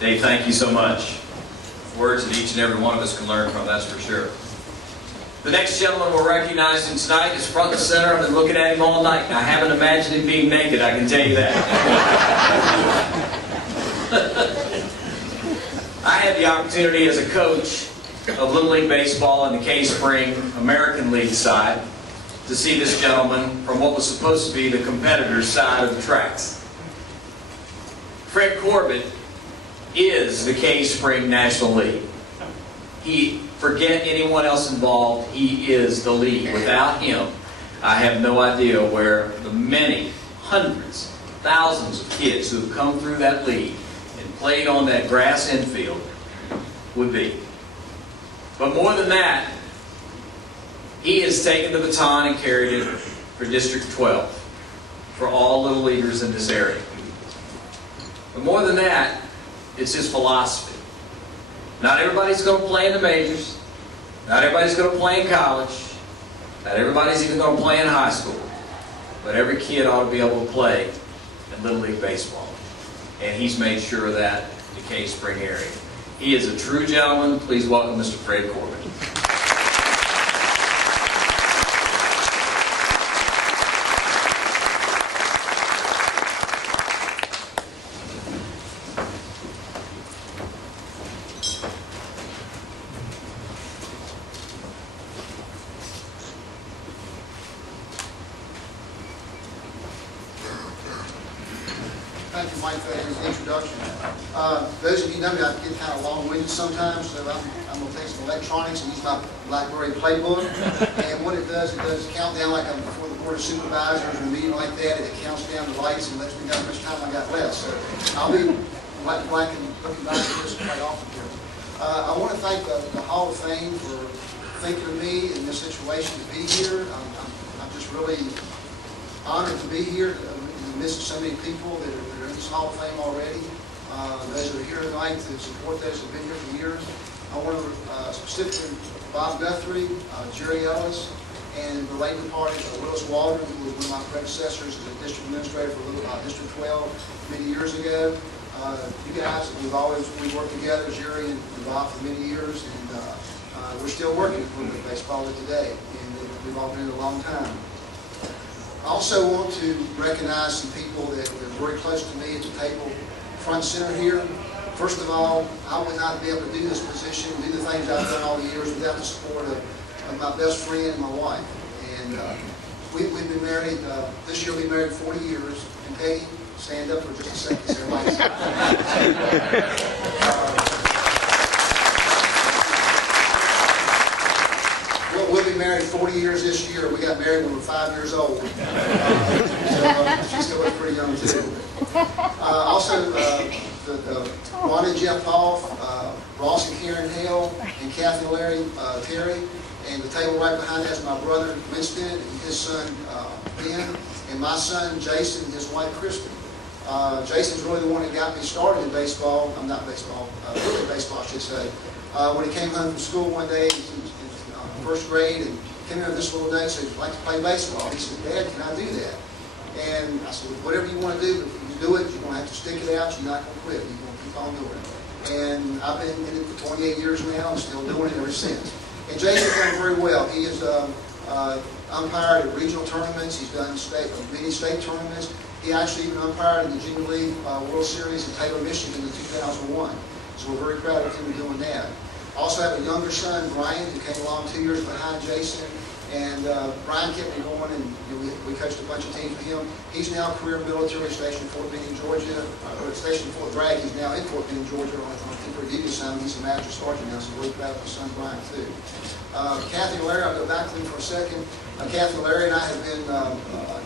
Dave, thank you so much. Words that each and every one of us can learn from, that's for sure. The next gentleman we're recognizing tonight is front and center. I've been looking at him all night, and I haven't imagined him being naked, I can tell you that. I had the opportunity as a coach of Little League Baseball in the K-Spring American League side to see this gentleman from what was supposed to be the competitor's side of the tracks. Fred Corbett is the K-Spring National League. Forget anyone else involved, he is the league. Without him, I have no idea where the many hundreds, thousands of kids who have come through that league and played on that grass infield would be. But more than that, he has taken the baton and carried it for District 12, for all little leaguers in this area. But more than that, it's his philosophy. Not everybody's going to play in the majors. Not everybody's going to play in college. Not everybody's even going to play in high school. But every kid ought to be able to play in Little League Baseball. And he's made sure of that in the K-Spring area. He is a true gentleman. Please welcome Mr. Fred Corbett. Thank you, Mike, for the introduction. Those of you know me, I get kind of long-winded sometimes, so I'm going to take some electronics and use my BlackBerry playbook. And what it does count down like I'm before the Board of Supervisors or a meeting like that, and it counts down the lights and lets me know how much time I got left. So I'll be black and looking back at this quite often here. I want to thank the Hall of Fame for thinking of me in this situation to be here. I'm just really honored to be here. In the midst of so many people that are in this Hall of Fame already. Those that are here tonight to support those who have been here for years. I want to specifically Bob Guthrie, Jerry Ellis, and the related parties, Willis Walden, who was one of my predecessors as a district administrator for District 12 many years ago. You guys, we've worked together, Jerry and Bob, for many years, and we're still working at baseball today, and we've all been here a long time. I also want to recognize some people that are very close to me at the table, front center here. First of all, I would not be able to do this position, do the things I've done all the years without the support of my best friend and my wife. And we've been married, this year we've been married 40 years. And Peggy, stand up for just a second so everybody We'll be married 40 years this year. We got married when we were 5 years old. So she's still pretty young too. Also, Ron and Jeff Paul, Ross and Karen Hale, and Kathy and Larry Terry. And the table right behind that is my brother Winston and his son Ben, and my son Jason and his wife Kristen. Jason's really the one that got me started in baseball. I'm not baseball, really baseball I should say. When he came home from school one day, first grade, and came in this little day and said, "I'd like to play baseball." He said, "Dad, can I do that?" And I said, "Whatever you want to do, if you do it, you're going to have to stick it out. You're not going to quit. You're going to keep on doing it." And I've been in it for 28 years now and still doing it ever since. And Jason's done very well. He has umpired at regional tournaments. He's done many state tournaments. He actually even umpired in the Junior League World Series in Taylor, Michigan in 2001. So we're very proud of him doing that. Also have a younger son, Brian, who came along 2 years behind Jason, and Brian kept me going, and we coached a bunch of teams with him. He's now a career military stationed in Fort Benning, Georgia, or stationed in Fort Bragg. He's now in Fort Benning, Georgia on a temporary duty assignment. He's a master sergeant now, so we're really proud of his son, Brian, too. Kathy and Larry, I'll go back to them for a second. Kathy and Larry and I have been,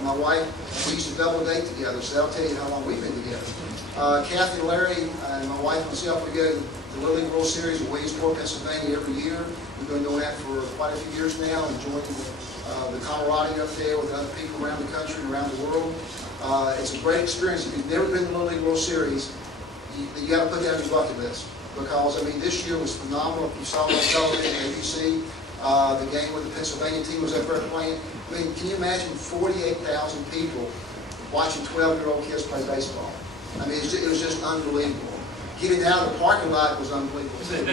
my wife, we used to double date together, so that'll tell you how long we've been together. Kathy and Larry and my wife and myself, we go to the Little League World Series in Williamsport, Pennsylvania every year. We've been doing that for quite a few years now, enjoying the camaraderie up there with other people around the country and around the world. It's a great experience. If you've never been to the Little League World Series, you got to put that on your bucket list. Because, I mean, this year was phenomenal. You saw it on television, ABC, the game where the Pennsylvania team was up there playing. I mean, can you imagine 48,000 people watching 12-year-old kids play baseball? I mean, it was just unbelievable. getting out of the parking lot was unbelievable too.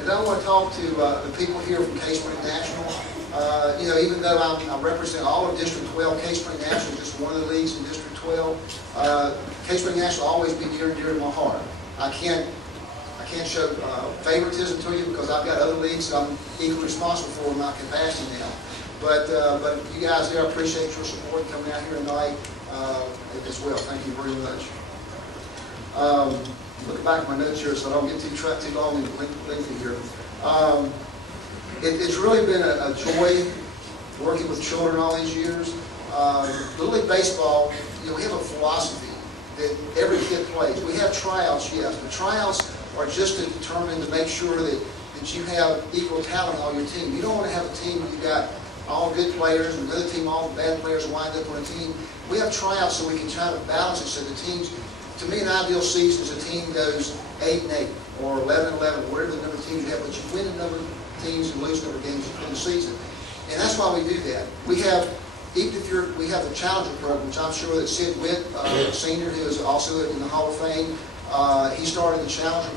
And I want to talk to the people here from Case Spring National. You know, even though I represent all of District 12, Case Spring National is just one of the leagues in District 12. Case Spring National will always be near and dear to my heart. I can't show favoritism to you because I've got other leagues that I'm equally responsible for in my capacity now. But you guys there, I appreciate your support coming out here tonight as well. Thank you very much. Looking back at my notes here so I don't get too long and lengthy here. It's really been a joy working with children all these years. Little League Baseball, you know, we have a philosophy that every kid plays. We have tryouts, yes, but tryouts are just to determine to make sure that you have equal talent on your team. You don't want to have a team where you got all good players and another team all bad players wind up on a team. We have tryouts so we can try to balance it so the teams, to me an ideal season is a team goes 8-8 or 11-11, whatever the number of teams you have, but you win a number of teams and lose a number of games in the season. And that's why we do that. We have, even if we have the Challenger program, which I'm sure that Sid Witt, Senior, who is also in the Hall of Fame, he started the Challenger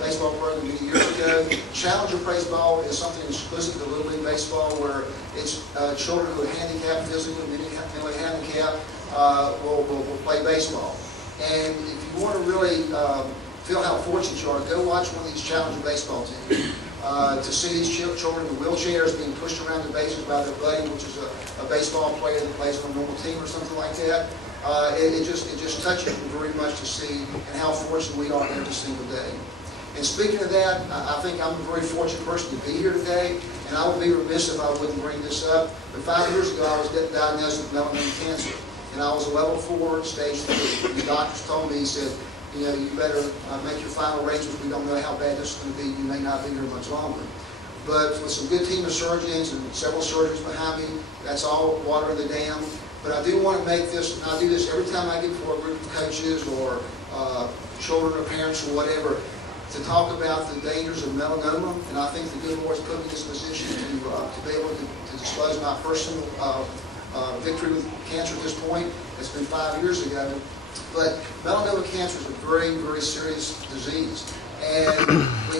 baseball program many years ago. Challenger baseball is something exclusive to Little League Baseball where it's children who are handicapped physically, mentally handicapped, will play baseball. And if you want to really feel how fortunate you are, go watch one of these Challenger baseball teams. To see these children in wheelchairs being pushed around the bases by their buddy, which is a baseball player that plays on a normal team or something like that, it just touches me very much to see and how fortunate we are every single day. And speaking of that, I think I'm a very fortunate person to be here today, and I would be remiss if I wouldn't bring this up. But 5 years ago, I was diagnosed with melanoma cancer, and I was a level 4, stage 3. And the doctors told me, he said, you know, you better make your final arrangements. We don't know how bad this is going to be. You may not be here much longer. But with some good team of surgeons and several surgeons behind me, that's all water in the dam. But I do want to make this, and I do this every time I get before a group of coaches or children or parents or whatever, to talk about the dangers of melanoma. And I think the good Lord's put me in this position to be able to disclose my personal victory with cancer at this point. It's been 5 years ago. But melanoma cancer is a very, very serious disease. And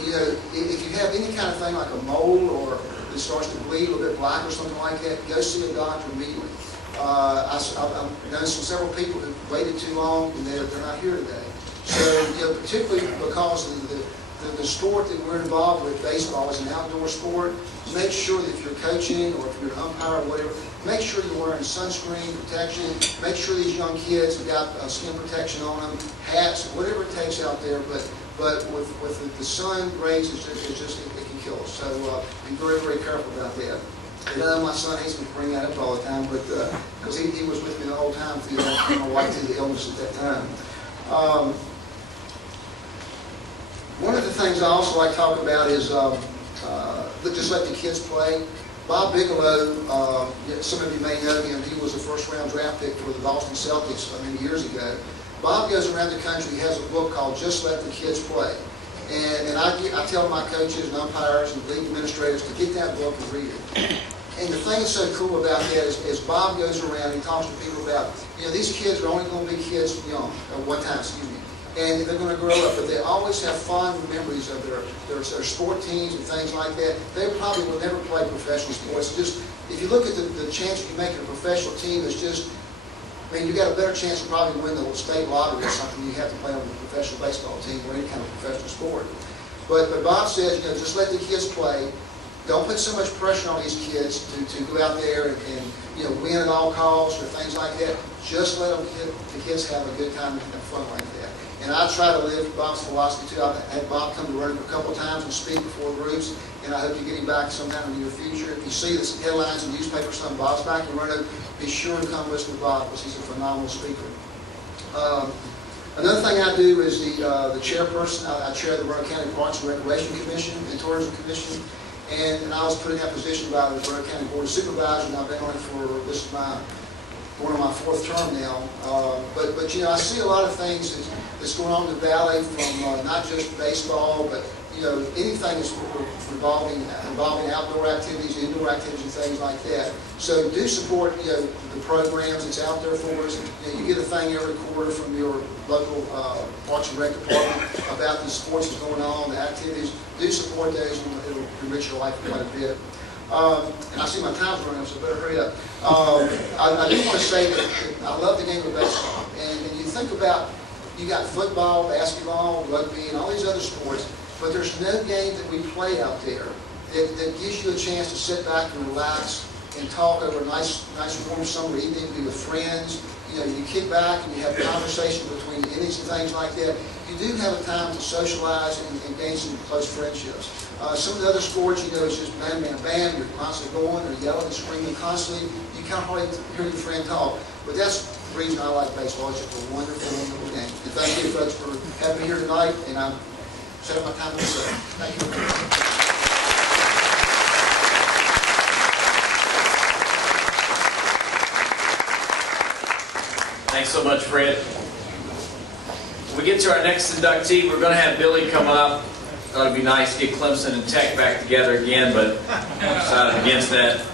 you know, if you have any kind of thing like a mole or it starts to bleed a little bit black or something like that, go see a doctor immediately. I've known several people who waited too long and they're not here today. So, you know, particularly because of the sport that we're involved with, baseball, is an outdoor sport, make sure that if you're coaching or if you're an umpire or whatever, make sure you're wearing sunscreen protection. Make sure these young kids have got skin protection on them, hats, whatever it takes out there. But with the sun rays, it can kill us. So be very, very careful about that. And I know my son hates me to bring that up all the time, but because he was with me the whole time through my wife through the illness at that time. One of the things I also like to talk about is just let the kids play. Bob Bigelow, some of you may know him, he was a first-round draft pick for the Boston Celtics many years ago. Bob goes around the country, he has a book called Just Let the Kids Play. And I tell my coaches and umpires and league administrators to get that book and read it. And the thing that's so cool about that is Bob goes around and he talks to people about, you know, these kids are only going to be kids young, at one time, excuse me. And they're going to grow up, but they always have fond memories of their sport teams and things like that. They probably will never play professional sports. Just, if you look at the chance of you making a professional team, it's just, I mean, you got a better chance to probably win the state lottery or something than you have to play on a professional baseball team or any kind of professional sport. But Bob says, you know, just let the kids play. Don't put so much pressure on these kids to go out there and you know, win at all costs or things like that. Just let the kids have a good time and have fun like that. And I try to live Bob's philosophy too. I've had Bob come to Roanoke a couple of times and speak before groups, and I hope to get him back sometime in the near future. If you see the headlines in the newspaper, something Bob's back in Roanoke, be sure to come listen to Bob because he's a phenomenal speaker. Another thing I do is the chairperson. I chair the Roanoke County Parks and Recreation Commission and Tourism Commission. And I was put in that position by the Roanoke County Board of Supervisors, and I've been on it for, this is going on my 4th term now. But you know, I see a lot of things that's going on in the valley from not just baseball, but anything that's involving outdoor activities, indoor activities, and things like that. So do support the programs that's out there for us. You get a thing every quarter from your local Parks and Rec department about the sports that's going on, the activities. Do support those, and it'll enrich your life quite a bit. And I see my time's running up, so I better hurry up. I do want to say that I love the game of baseball. And you think about, you got football, basketball, rugby, and all these other sports, but there's no game that we play out there that gives you a chance to sit back and relax and talk over a nice warm summer evening, be with friends. You kick back and you have conversation between the innings and things like that. You do have a time to socialize and gain some close friendships. Some of the other sports, it's just bam, bam, bam. You're constantly going or yelling and screaming constantly. You can't hardly hear your friend talk. But that's the reason I like baseball. It's just a wonderful, wonderful game. And thank you, folks, for having me here tonight. And I'm set up my time to say. Thank you. Thanks so much, Fred. When we get to our next inductee, we're going to have Billy come up. Thought it'd be nice to get Clemson and Tech back together again, but I decided against that.